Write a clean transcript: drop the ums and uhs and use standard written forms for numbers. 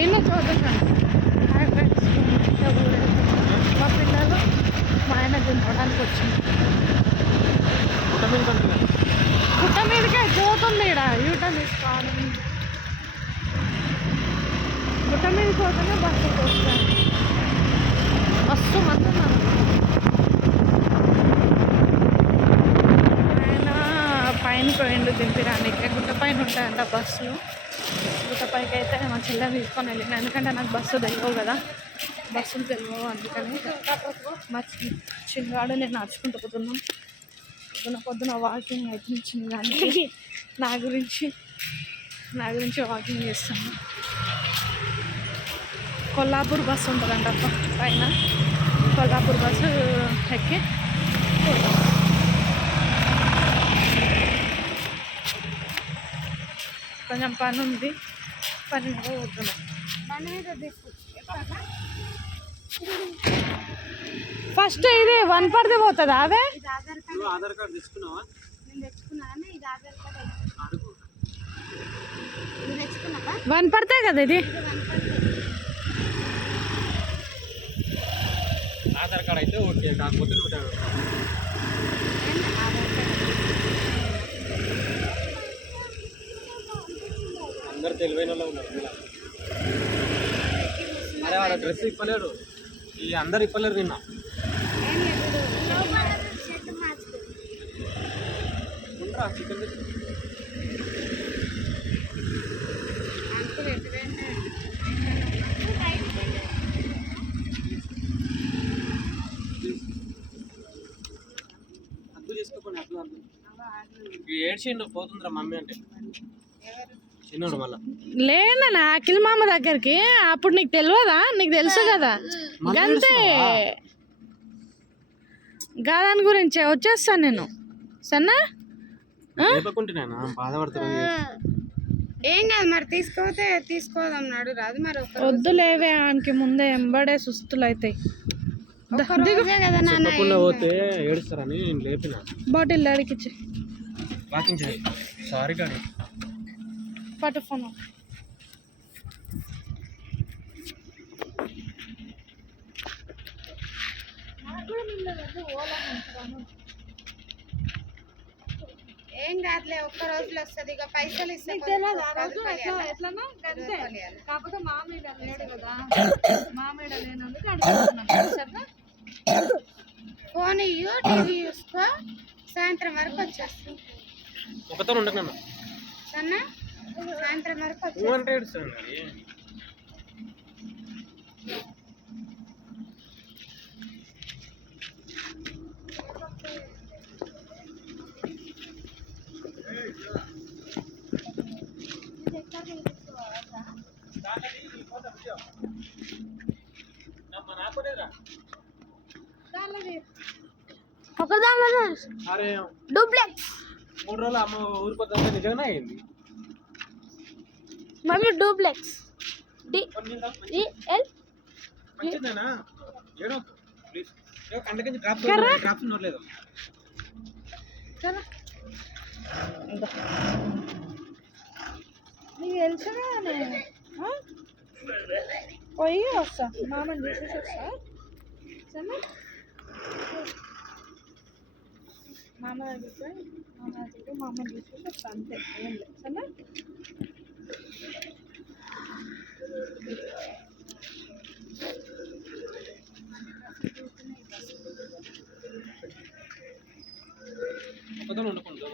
ఏమో చదువుతున్నాను. మా పిల్లలు మా ఆయన తినడానికి వచ్చింది. గుట్ట మీదకే పోతుంది. ఇక్కడ యూటర్న్ తీసుకోవాలి. గుట్ట మీదకి పోతేనే బస్సుకి వస్తాను. బస్సు మొత్తం ఆయన పైన పోయిండు దింపడానికి. గుట్ట పైన ఉంటాయంట బస్సులు. గుట్ట పైకి అయితే మా చెల్లెని తీసుకొని వెళ్ళిన. ఎందుకంటే నాకు బస్సు తెలియవు కదా, బస్సులు తెలియవు. అందుకని మా చిన్నవాడు నేను నడుచుకుంటూ పోతున్నాం. పొద్దున వాకింగ్ అయిపోయింది. దానికి నా గురించి వాకింగ్ చేస్తాను. కొల్లాపూర్ బస్సు ఉంటుందంట పైన. కొల్లాపూర్ బస్సు ఎక్కి పోతాం. కొంచెం పని ఉంది, పని మీద పోతున్నాం. ఫస్ట్ ఇది వన్ పడితే పోతుందా? అదే ఆధార్ కార్డు తీసుకున్నావా? వన్ పడితే కదా ఇది. ఆధార్ కార్డు అయితే ఓకే, కాకపోతే 150. అందరు తెలివైన వాళ్ళు ఉన్నారు. అరే వాడు డ్రెస్ ఇప్పలేడు, ఈ అందరు ఇప్పలేరు. నిన్న చికెన్ అద్దు చేసుకోండి. ఏడ్చిండు పోతుందిరా మమ్మీ అంటే చిన్నోడు. మళ్ళా లేదన్నా అఖిల్ మామ దగ్గరికి. అప్పుడు నీకు తెలియదా? నీకు తెలుసు కదా. గంతే గాదాని గురించి వచ్చేస్తాను నేను. సన్నా బాధపడతారు. ఏం కాదు మరి, తీసుకోతే తీసుకోదన్నాడు రాదు మరి. వద్దులేవే, ఆయనకి ముందే ఎంబడే సుస్తులు అవుతాయి. పోతే ఏడుస్తారని నేను లేపిన. బాటిల్ డాడీకి ఇచ్చి వాకింగ్ చేయాలి. సారీ కానీ పట్టు ఫోన్. ఏం కాదులే, ఒక్క రోజులో వస్తుంది. ఇక పైసలు ఇస్తే కాకపోతే మామీడ లేడు కదా, మామీడ లేనందుకు అడుగుతున్నాను. ఫోన్ ఇయ్యు, టీవీ చూసుకో, సాయంత్రం వరకు వచ్చేస్తాం. ఒకతో ఉండకన్నా సన్నా సాయంత్రం వరకు వచ్చేస్తాం. ఒక దాంట్లో డూప్లెక్స్ 3 రోజులు అమ్మ ఊరిపోతుంది. నిజంగానే అయింది మమ్మీ. డూప్లెక్స్ మంచిదేనా? ఏడో ప్లీజ్ కంటకి డ్రాప్స్ నోట్లేదు. నీకు తెలుసుగా పోయి వస్తా, మామని చూసేసి వస్తా. సరే మామ దగ్గరికి మామని చూసేసి వస్తా, అంతే. ఏం లేదు. సరే ఒకతో ఉండకుండా